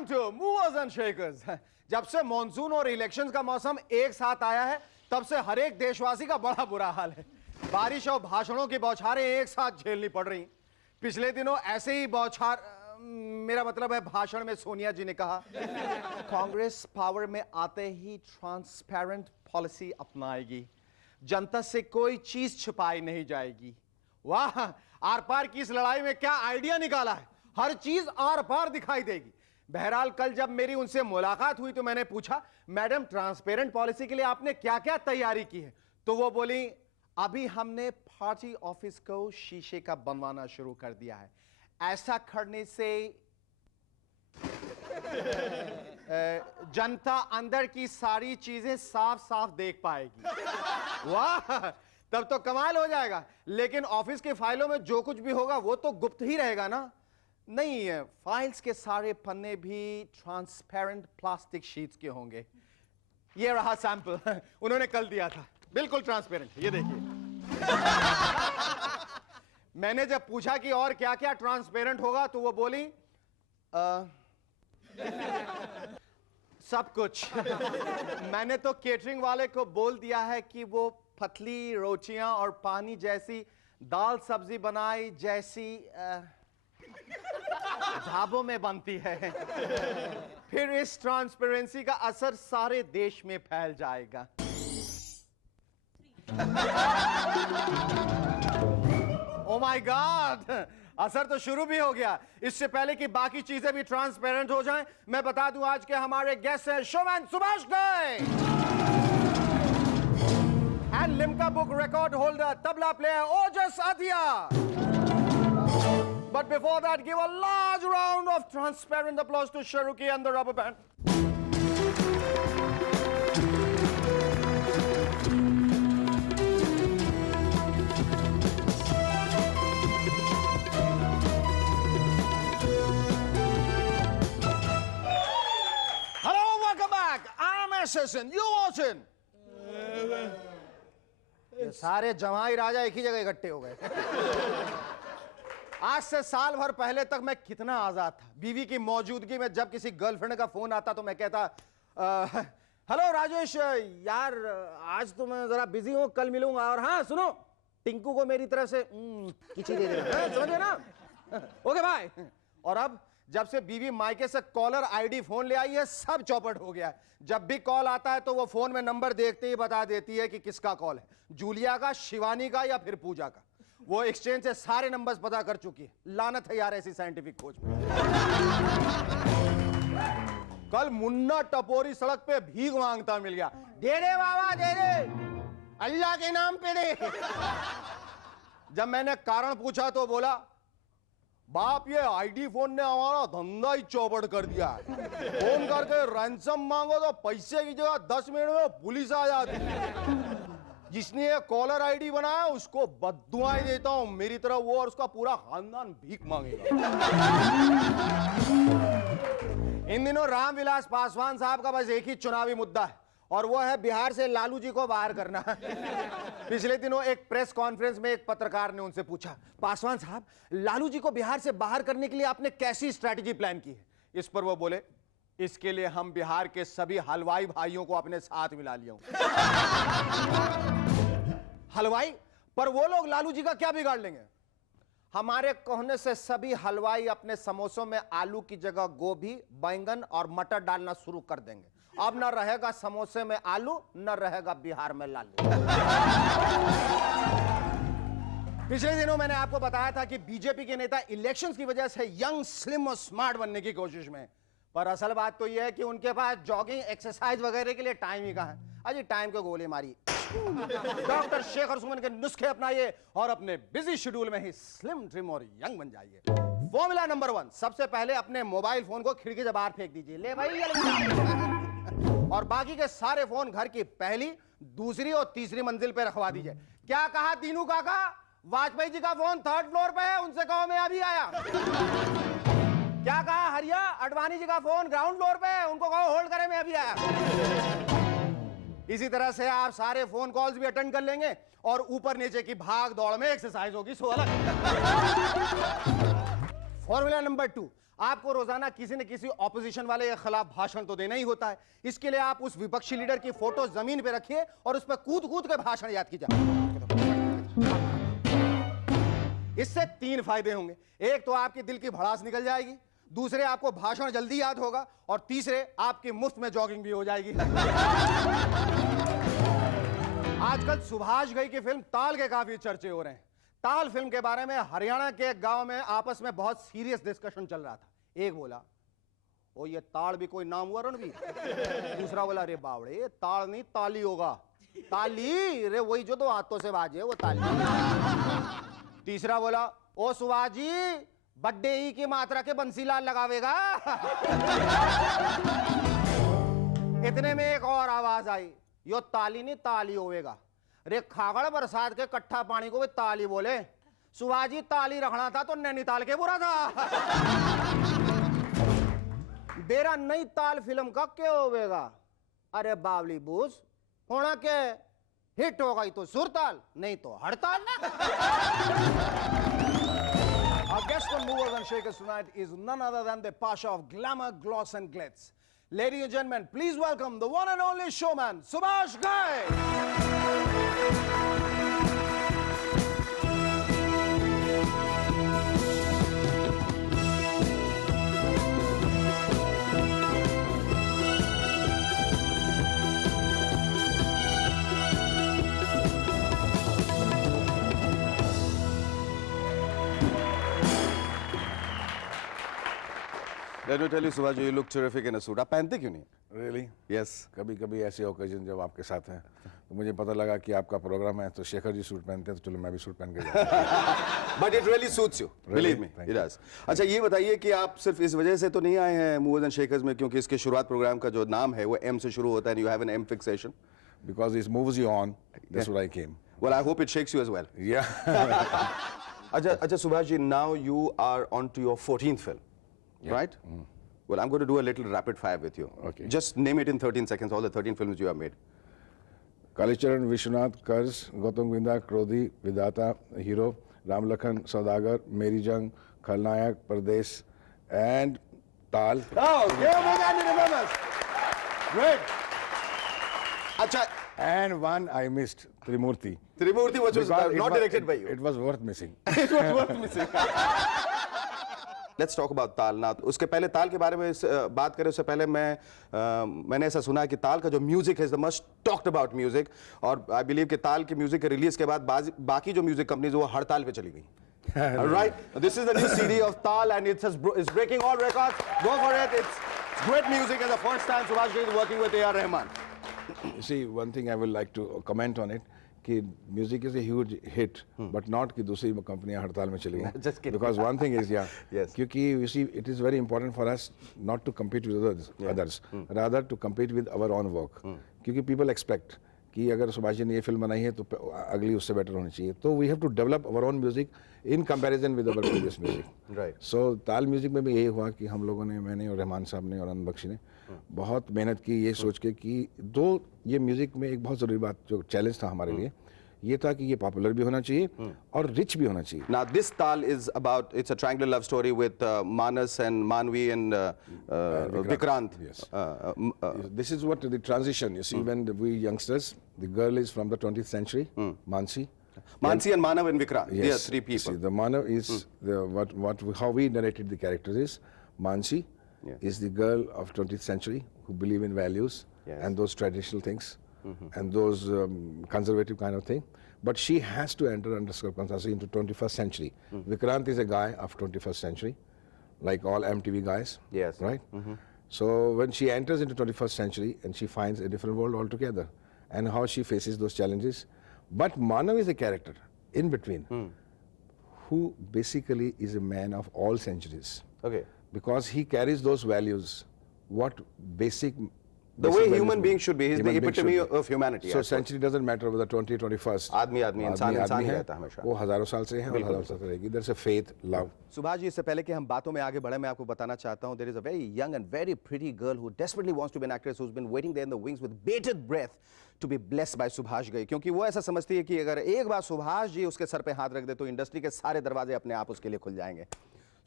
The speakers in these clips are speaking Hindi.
Welcome to movers and shakers. जब से मॉनसून और इलेक्शंस का मौसम एक साथ आया है तब से हर एक देशवासी का बड़ा बुरा हाल है। बारिश और भाषणों की बौछारें एक साथ झेलनी पड़ रही। पिछले दिनों ऐसे ही बौछार, मेरा मतलब है भाषण में सोनिया जी ने कहा, कांग्रेस पावर में आते ही ट्रांसपेरेंट पॉलिसी अपनाएगी, जनता से कोई चीज छुपाई नहीं जाएगी। वाह, आर पार की इस लड़ाई में क्या आइडिया निकाला है, हर चीज आर पार दिखाई देगी। बहरहाल कल जब मेरी उनसे मुलाकात हुई तो मैंने पूछा, मैडम ट्रांसपेरेंट पॉलिसी के लिए आपने क्या क्या तैयारी की है? तो वो बोली, अभी हमने पार्टी ऑफिस को शीशे का बनवाना शुरू कर दिया है। ऐसा करने से जनता अंदर की सारी चीजें साफ साफ देख पाएगी। वाह, तब तो कमाल हो जाएगा। लेकिन ऑफिस की फाइलों में जो कुछ भी होगा वो तो गुप्त ही रहेगा ना? नहीं है, फाइल्स के सारे पन्ने भी ट्रांसपेरेंट प्लास्टिक शीट्स के होंगे। ये रहा सैंपल, उन्होंने कल दिया था, बिल्कुल ट्रांसपेरेंट। ये देखिए। मैंने जब पूछा कि और क्या क्या ट्रांसपेरेंट होगा तो वो बोली, सब कुछ। मैंने तो केटरिंग वाले को बोल दिया है कि वो पतली रोटियां और पानी जैसी दाल सब्जी बनाई जैसी ढाबों में बनती है। फिर इस ट्रांसपेरेंसी का असर सारे देश में फैल जाएगा। ओ माय गॉड, असर तो शुरू भी हो गया। इससे पहले कि बाकी चीजें भी ट्रांसपेरेंट हो जाएं, मैं बता दूं आज के हमारे गेस्ट हैं showman Subhash Ghai and Limca book record holder tabla player Ojas आधिया। But before that, give a large round of transparent applause to Sharuki and the rubber band. Hello, welcome back. I'm SSN. You watching? ये सारे जमाई राजा एक ही जगह इकट्ठे हो गए। आज से साल भर पहले तक मैं कितना आजाद था। बीवी की मौजूदगी में जब किसी गर्लफ्रेंड का फोन आता तो मैं कहता, हेलो राजेश, यार आज तो मैं जरा बिजी हूं, कल मिलूंगा। और हाँ सुनो, टिंकू को मेरी तरफ से खिची दे देना, समझे ना? Okay bye. और अब जब से बीवी मायके से कॉलर आईडी फोन ले आई है, सब चौपट हो गया है। जब भी कॉल आता है तो वो फोन में नंबर देखते ही बता देती है कि किसका कॉल है, जूलिया का, शिवानी का या फिर पूजा का। वो एक्सचेंज से सारे नंबर्स पता कर चुकी है। लानत है यार ऐसी साइंटिफिक खोज में। कल मुन्ना टपोरी सड़क पे भीख मांगता मिल गया, दे दे बाबा दे दे, अल्लाह के नाम पे दे। जब मैंने कारण पूछा तो बोला, बाप ये आईडी फोन ने हमारा धंधा ही चौपट कर दिया है। फोन करके रैंसम मांगो तो पैसे की जगह 10 मिनट में पुलिस आ जाती। जिसने ये कॉलर आईडी बनाया उसको बद्दुआएं देता हूं, मेरी तरह वो और उसका पूरा खानदान भीख मांगेगा। इन दिनों रामविलास पासवान साहब का बस एक ही चुनावी मुद्दा है और वो है बिहार से लालू जी को बाहर करना। पिछले दिनों एक प्रेस कॉन्फ्रेंस में एक पत्रकार ने उनसे पूछा, पासवान साहब लालू जी को बिहार से बाहर करने के लिए आपने कैसी स्ट्रैटेजी प्लान की है? इस पर वो बोले, इसके लिए हम बिहार के सभी हलवाई भाइयों को अपने साथ मिला लिया हूं। हलवाई? पर वो लोग लालू जी का क्या बिगाड़ लेंगे? हमारे कहने से सभी हलवाई अपने समोसों में आलू की जगह गोभी, बैंगन और मटर डालना शुरू कर देंगे। अब न रहेगा समोसे में आलू, न रहेगा बिहार में लालू। पिछले दिनों मैंने आपको बताया था कि बीजेपी के नेता इलेक्शंस की वजह से यंग, स्लिम और स्मार्ट बनने की कोशिश में, पर असल बात तो यह है कि उनके पास जॉगिंग, एक्सरसाइज वगैरह के लिए टाइम ही कहां है। अजी टाइम को गोली मारी। डॉक्टर शेखर सुमन के नुस्खे अपनाइए और अपने बिजी शेड्यूल में ही स्लिम, ट्रिम और यंग बन जाइए। फॉर्मूला नंबर 1, सबसे पहले अपने मोबाइल फोन को खिड़की से बाहर फेंक दीजिए। ले भाई, और बाकी के सारे फोन घर की पहली, दूसरी और तीसरी मंजिल पे रखवा दीजिए। क्या कहा दीनू काका? वाजपेयी जी का फोन 3rd फ्लोर पे है, उनसे कहो मैं अभी आया। क्या कहा हरिया? अडवाणी जी का फोन ग्राउंड फ्लोर पे है, उनको कहो होल्ड करें मैं अभी आया। इसी तरह से आप सारे फोन कॉल्स भी अटेंड कर लेंगे और ऊपर नीचे की भाग दौड़ में एक्सरसाइज होगी। सो अलग। फॉर्मूला नंबर 2, आपको रोजाना किसी न किसी ऑपोजिशन वाले के खिलाफ भाषण तो देना ही होता है। इसके लिए आप उस विपक्षी लीडर की फोटो जमीन पे रखिए और उस पर कूद कूद के भाषण याद कीजिए। इससे 3 फायदे होंगे। एक तो आपके दिल की भड़ास निकल जाएगी, दूसरे आपको भाषण जल्दी याद होगा और तीसरे आपकी मुफ्त में जॉगिंग भी हो जाएगी। आजकल सुभाष घई की फिल्म ताल के काफी चर्चे हो रहे हैं। ताल फिल्म के बारे में हरियाणा के एक गांव में आपस में बहुत सीरियस डिस्कशन चल रहा था। एक बोला, ओ ये ताल भी कोई नाम हुआ रणवीर? दूसरा बोला, अरे बावड़े ये ताल नहीं ताली होगा। ताली रे वही जो 2 हाथों से बाजे वो ताली। तीसरा बोला, ओ सुभाष जी बड्डे ही की मात्रा के बंसीलाल लगावेगा। इतने में एक और आवाज आई, यो ताली नहीं ताली होवेगा। रे खागड़ बरसात के कट्ठा पानी को भी ताली बोले। सुभाजी ताली रखना था तो नैनीताल के बुरा था। बेरा नई ताल फिल्म का क्या होवेगा? अरे बावली बूस होना के हिट हो गई तो सुरताल, नहीं तो हड़ताल। Our guest on Movers and Shakers tonight is none other than the Pasha of glamour, gloss and glitz. Ladies and gentlemen, please welcome the one and only showman, Subhash Ghai. Let me tell you, Subhash, you look terrific in a suit. आप पहनते क्यों नहीं? Really? Yes. कभी-कभी ऐसे ओकेजन जब आपके साथ हैं तो मुझे पता लगा कि आपका प्रोग्राम है तो शेखर जी सूट पहनते हैं तो चलो मैं भी सूट पहन के जाऊँ। But it really suits you. Believe me, it does. अच्छा ये बताइए कि आप सिर्फ इस वजह से तो नहीं आए हैं मूवर्स एंड शेकर्स में क्योंकि इसके शुरुआत प्रोग्राम का जो नाम है वो M से शुरू होता है and you have an M fixation. Because this moves you on, that's what I came. Well, I hope it shakes you as well. Yeah. अच्छा Subhash ji, now you are on to your 14th film, right? Well, I'm going to do a little rapid fire with you. Okay. Just name it in 13 seconds, all the 13 films you have made. Kalicharan, Vishwanath, कर्ज, गौतम गोविंदा, क्रोधी, विधाता, हीरो, राम लखन, सौदागर, मेरी जंग, खलनायक, परदेश, and ताल. Oh, give a big hand in the numbers. Great. अच्छा. And one I missed, Trimurti. Trimurti was not directed by you. It was worth missing. It was worth missing. Let's talk about ताल ना। उसके पहले ताल के बारे में बात करें उससे पहले मैंने ऐसा सुना है कि ताल का जो म्यूजिक है, the most talked about music, और I believe कि ताल के म्यूजिक के रिलीज के बाद बाकी जो म्यूजिक कंपनीज वो हड़ताल पे चली गई। All right, this is the new CD of Taal and it's breaking all records. Go for it. It's great music and the first time Subhash Ghai is working with A.R. Rahman. You see, one thing I would like to comment on it, कि music is a huge hit, but not कि दूसरी कंपनियां हड़ताल में चली गई. Just kidding. Because one thing is, yeah, Yes. क्योंकि you see, it is very important for us not to compete with others, rather to compete with our own work. क्योंकि people expect कि अगर सुभाष जी ने ये फिल्म बनाई है तो अगली उससे बेटर होनी चाहिए. तो we have to develop our own music in comparison with our previous music. Right. So ताल म्यूजिक में भी यही हुआ कि हम लोगों ने, मैंने और रहमान साहब ने और आनंद बख्शी ने बहुत मेहनत की ये सोच के कि ये म्यूजिक में एक बहुत ज़रूरी बात जो चैलेंज था हमारे लिए ये था कि ये पॉपुलर भी होना चाहिए और रिच भी होना चाहिए. Now this Taal is about, it's a triangular love story with Manas and Manvi and Vikrant. Yes. This is what the transition, you see, when we youngsters, the girl is from the 20th century, Mansi. Mansi and Manav and Vikrant. Yes. They are 3 people. See, the Manav is how we narrated the characters is Mansi is the girl of 20th century who believe in values and those traditional things and those conservative kind of thing. But she has to enter under circumstances into 21st century. Vikrant is a guy of 21st century, like all MTV guys. Yes. Right? So when she enters into 21st century and she finds a different world altogether and how she faces those challenges. But Manav is a character in between who basically is a man of all centuries. Okay. Because he carries those values, what basic... The way human beings should be. He's the epitome of humanity. So century doesn't matter whether 20, 21st. आदमी इंसान ही रहता है हमेशा. वो हजारों साल से है और हजारों साल से रहेगी. There's a faith, love. Subhash ji, इससे पहले कि हम बातों में आगे बढ़े, मैं आपको बताना चाहता हूं, there is a very young and very pretty girl who desperately wants to be an actress, who's been waiting there in the wings with bated breath to be blessed by Subhash Ghai, क्योंकि वो ऐसा समझती है कि अगर एक बार सुभाष जी उसके सर पे हाथ रख दे तो इंडस्ट्री के सारे दरवाजे अपने आप उसके लिए खुल जाएंगे.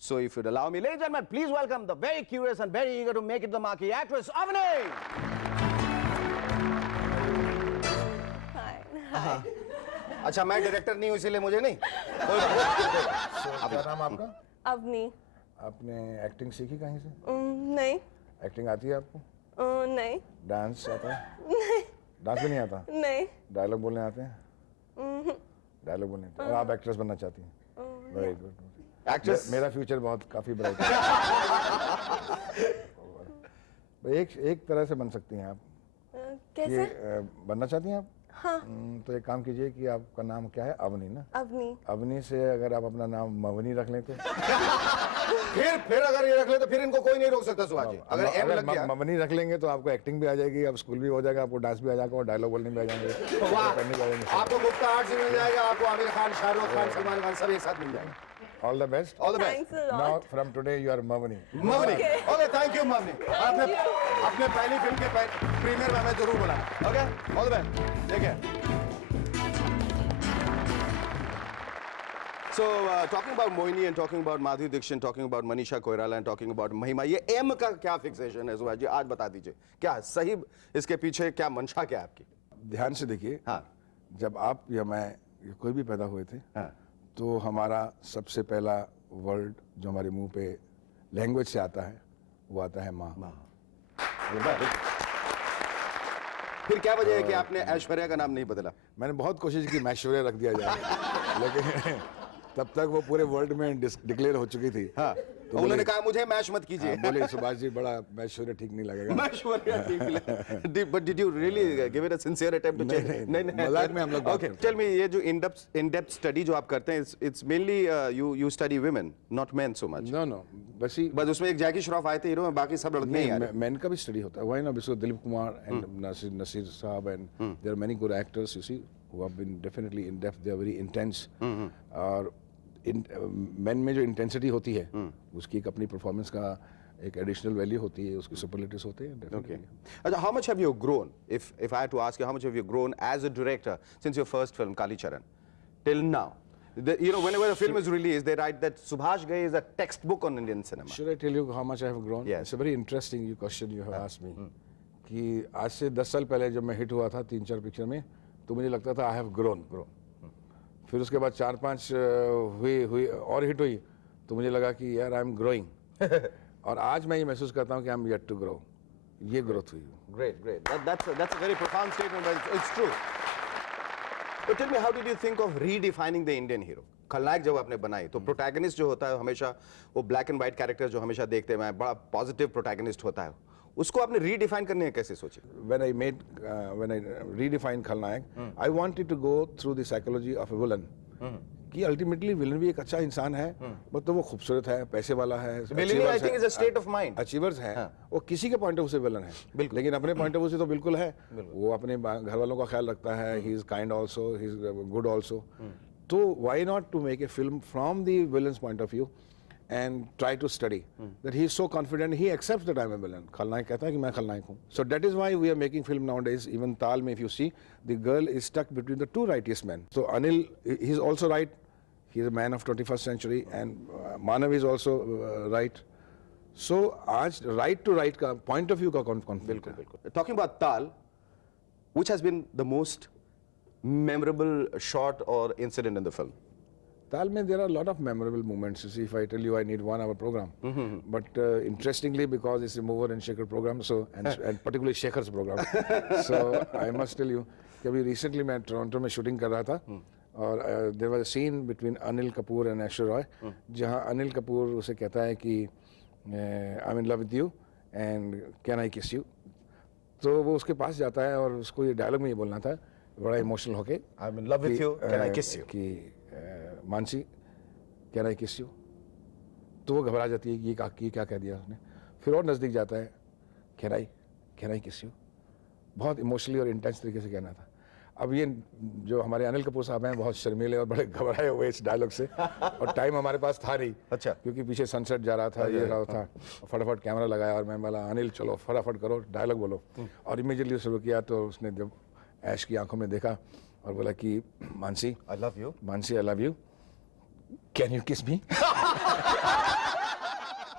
So if you'd allow me, ladies and gentlemen, please welcome the very curious and very eager to make it the marquee actress, Avani! Hi. अच्छा मैं डायरेक्टर नहीं हूँ इसीलिए मुझे नहीं क्या नाम आपका? अवनी। आपने एक्टिंग सीखी कहीं से? नहीं। एक्टिंग आती है आपको? नहीं। डांस आता है? नहीं। डांस भी नहीं आता? नहीं। डायलॉग बोलने आते हैं? डायलॉग बोलने तो आप एक्ट्रेस बनना चाहती हैं? Very good. एक्ट्रेस मेरा फ्यूचर बहुत काफी ब्राइट है। एक तरह से बन सकती हैं आप। कैसे? ये बनना चाहती हैं आप? हाँ। तो एक काम कीजिए कि आपका नाम क्या है? अवनी ना? अवनी। अवनी से अगर आप अपना नाम मवनी रख लें तो फिर अगर ये रख ले तो फिर इनको कोई नहीं रोक सकता सुभाष जी। अगर एम लग गया मवनी रख लेंगे तो आपको एक्टिंग भी आ जाएगी, आप स्कूल भी हो जाएगा, आपको डांस भी आ जाएगा और डायलॉग बोलने भी आ जाएंगे, करने भी आ जाएंगे। आपको गुप्ता आर्ट से मिल जाएगा, आपको आमिर खान, शाहरुख खान, सलमान खान सब एक साथ मिल जाएंगे। All the best. All the best. Thanks a lot. Now from today you are मवनी। मवनी। Okay thank you मवनी। आपने अपने पहली फिल्म के प्रीमियर में हमें जरूर बुलाया। Okay all the best. Take care. So talking about Moini and talking about Madhuri Dixit, talking about Manisha Koirala and talking about Mahima, ये M का क्या फिक्सेशन है सुभाष जी? आज बता दीजिए क्या सही इसके पीछे क्या मंशा क्या है आपकी? ध्यान से देखिए। हाँ। जब आप या मैं या कोई भी पैदा हुए थे हाँ। तो हमारा सबसे पहला वर्ड जो हमारे मुंह पे लैंग्वेज से आता है वो आता है माँ। फिर क्या वजह है कि आपने ऐश्वर्या का नाम नहीं बदला? मैंने बहुत कोशिश की मैश्वर्या रख दिया जाए लेकिन तब तक वो पूरे वर्ल्ड में डिक्लेयर हो चुकी थी। हाँ। तो उन्होंने कहा मुझे मैश मत कीजिए। बोले सुभाष जी बड़ा मैश्वर्या ठीक नहीं लगेगा। मैश्वर्या ठीक लगा। But did you really give it a sincere attempt to change? नहीं, मजाक में हम लोग बात Okay, करते tell me ये जो in-depth study जो आप करते हैं, it's mainly you study women, not men so much. No बस ही बस उसमें एक जैकी श्रॉफ आए थे हीरो में, बाकी सब लड़के ही आ रहे हैं। मैन का भी स्टडी होता है। Why not? Because Dilip Kumar and Naseer साहब and there are many good actors you see who have been definitely in depth, they are very intense. और मैन में जो इंटेंसिटी होती है उसकी एक अपनी परफॉर्मेंस का एक एडिशनल वैल्यू होती है, उसके सुपरलेटिव्स होते हैं। Okay. How much have you grown? If I had to ask you, how much have you grown as a director since your first film, Kali Charan, till now? You know, whenever a film is released, they write that Subhash Ghai is a textbook on Indian cinema. Should I tell you how much I have grown? Yes. It's a very interesting question you have asked me. कि आज से 10 साल पहले जब मैं हिट हुआ था 3-4 पिक्चर में तो मुझे लगता था आई हैव ग्रोन। फिर उसके बाद 4-5 हुई और हिट हुई तो मुझे लगा कि यार आई एम ग्रोइंग। और आज मैं ये महसूस करता हूँ कि I am yet to grow. ये ग्रोथ हुई। Great. That's a very profound statement, but it's true. But tell me, how did you think of redefining the Indian hero? खलनायक जब आपने बनाई तो प्रोटैगनिस्ट जो होता है हमेशा वो ब्लैक एंड व्हाइट कैरेक्टर जो हमेशा देखते हैं, बड़ा पॉजिटिव प्रोटैगनिस्ट होता है, उसको आपने रीडिफाइन करने कैसे सोचे? When I redefined खलनायक, I wanted to go through the psychology of a villain. कि अल्टीमेटली विलन भी एक अच्छा इंसान है, मतलब वो खूबसूरत है, पैसे वाला है, Villainy, I think, is a state of mind. Achievers हैं, वो किसी के पॉइंट ऑफ व्यू से विलन है, लेकिन अपने पॉइंट ऑफ व्यू से तो बिल्कुल है। वो अपने घर वालों का ख्याल रखता है, he is kind also, he is good also. तो why not to make a film from the villains point of view and try to study that he is so confident he accepts that I am a villain. खलनायक कहता है कि मैं खलनायक हूँ। So that is why we are making film nowadays. Even Tal में if you see, the girl is stuck between the two righteous men. So Anil, he is also right. He is a man of 21st century, and Manav is also right. So आज right to right का point of view का conflict। बिल्कुल। Talking about Tal, which has been the most memorable shot or incident in the film? Tal mein there are a lot of memorable moments. You see, if I tell you, I need 1 hour program. But interestingly, because it's a Mover and Shaker program, so and particularly Shaker's program, so I must tell you, कि अभी recently मैं टोरंटो में शूटिंग कर रहा था और there was a scene between Anil Kapoor and Aishwarya Roy, जहाँ अनिल कपूर उसे कहता है कि I'm in love with you and can I kiss you? तो वो उसके पास जाता है और उसको ये डायलॉग में ये बोलना था, बड़ा इमोशनल होके, I'm in love with you, can I kiss you? कि मानसी कैन आई किस यू? तो वो घबरा जाती है कि ये क्या कह दिया उसने। फिर और नज़दीक जाता है, कैन आई किस यू? बहुत इमोशनली और इंटेंस तरीके से कहना था। अब ये जो हमारे अनिल कपूर साहब हैं बहुत शर्मीले और बड़े घबराए हुए इस डायलॉग से, और टाइम हमारे पास था नहीं। अच्छा। क्योंकि पीछे सनसेट जा रहा था, ये रहा था, फटाफट कैमरा लगाया और मैं बोला अनिल चलो फटाफट करो डायलॉग बोलो, और इमीडिएटली शुरू किया। तो उसने जब ऐश की आंखों में देखा और बोला कि Mansi I love you. Mansi I love you, can you किस मी?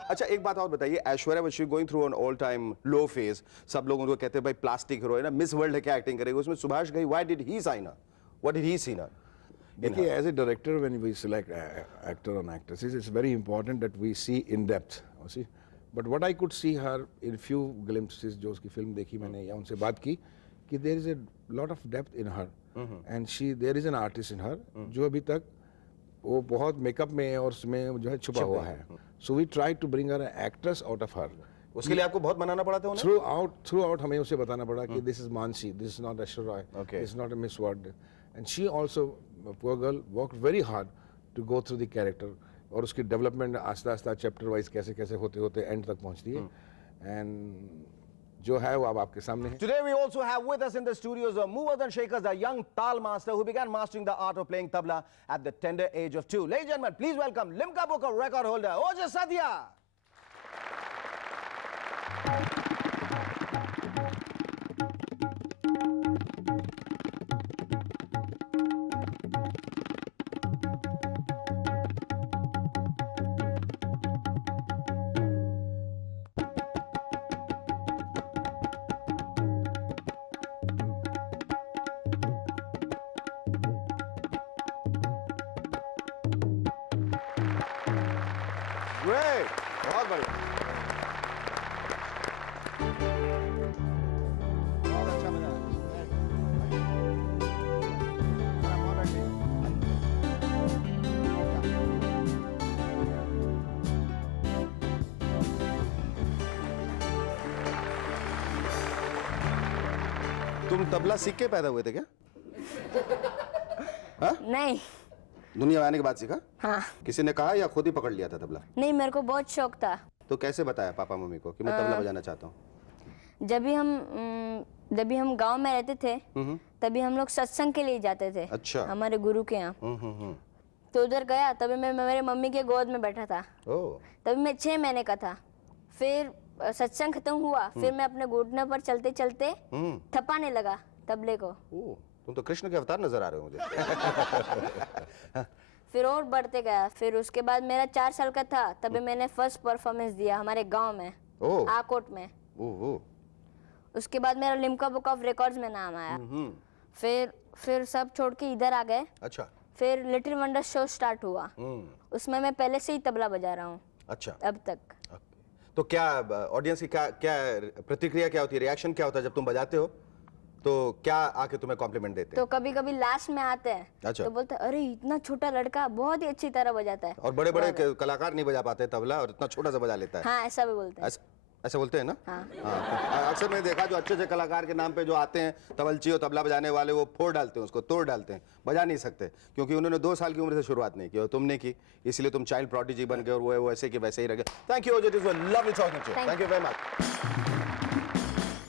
अच्छा एक बात और बताइए, Aishwarya was going through an all time low phase, सब लोग उनको कहते हैं भाई प्लास्टिक हीरो है ना, मिस वर्ल्ड है, क्या एक्टिंग करेगी, उसमें Subhash Ghai, why did he sign her, what did he सी हर? देखिए, as a director, when we select actor and actresses, it's very important that we see in depth. You see, but what I could see her in few glimpses, जो उसकी फिल्म देखी मैंने या उनसे बात की, कि there is a lot of depth in her, and there is an artist in her, जो अभी तक वो बहुत मेकअप में और उसमें जो है छुपा हुआ है. So we try to bring her an actress out of her. उसके लिए आपको बहुत मनाना पड़ा था उन्हें? Throughout हमें उसे बताना पड़ा कि this is Mansi, this is not Aishwarya Rai, this is not a Miss World, and she also, poor girl, worked very hard to go through the character, और उसकी डेवलपमेंट आस्ता आस्ता चैप्टर वाइज कैसे कैसे होते होते एंड तक पहुंचती है, एंड जो है वो अब आपके सामने है. Today we also have with us in the studios movers and shakers, a young tal master who began mastering the art of playing tabla at the tender age of 2. Ladies and gentlemen, please welcome Limca Book of record holder Ojas Sadia. Great, बहुत बढ़िया. बहुत अच्छा बजा. तुम तबला सीख के पैदा हुए थे क्या? नहीं. दुनिया में आने के बाद सीखा? हाँ. किसी ने कहा या खुद ही पकड़ लिया था तबला? नहीं, मेरे को बहुत शौक था. तो कैसे बताया पापा मम्मी को कि मैं तबला बजाना चाहता हूँ? जब भी हम गांव में रहते थे, तभी हम लोग सत्संग के लिए जाते थे. अच्छा. हमारे गुरु के यहाँ. तो उधर गया, तभी मैं मेरे मम्मी के गोद में बैठा था. ओह. तभी मैं 6 महीने का था. फिर सत्संग खत्म हुआ, फिर मैं अपने घुटने पर चलते चलते थपाने लगा तबले को. ओह, तुम तो कृष्ण के अवतार नजर आ रहे हो मुझे. फिर और बढ़ते गया. फिर उसके बाद मेरा 4 साल का था, तभी मैंने फर्स्ट परफॉर्मेंस दिया हमारे गांव में, ओह. आकोट में. ओह. उसके बाद मेरा लिम्का बुक ऑफ रिकॉर्ड्स में नाम आया. फिर सब छोड़ के इधर आ गए. अच्छा. फिर लिटिल वंडर शो स्टार्ट हुआ. उसमें मैं पहले से ही तबला बजा रहा हूँ. अच्छा. अब तक. तो क्या ऑडियंस की क्या क्या प्रतिक्रिया क्या होती है, रिएक्शन क्या होता है जब तुम बजाते हो? तो क्या आके तुम्हें कॉम्प्लीमेंट देते हैं? तो कभी कभी लास्ट में आते हैं. अच्छा. तो बोलते हैं, अरे इतना छोटा लड़का बहुत ही अच्छी तरह बजाता है. और बड़े बड़े कलाकार नहीं बजा पाते तबला, और इतना छोटा सा बजा लेता है. हाँ, ऐसा भी बोलते हैं. ऐसा बोलते हैं ना? हाँ. अक्सर मैंने देखा जो अच्छे अच्छे कलाकार के नाम पे जो आते हैं तबलची और तबला बजाने वाले, वो फोड़ डालते हैं उसको, तोड़ डालते हैं, बजा नहीं सकते, क्योंकि उन्होंने 2 साल की उम्र से शुरुआत नहीं की और तुमने की, इसलिए तुम चाइल्ड प्रोडिजी बन गए और वो वैसे के वैसे ही रह गए. Thank you, it was lovely talking to you. Thank you very much.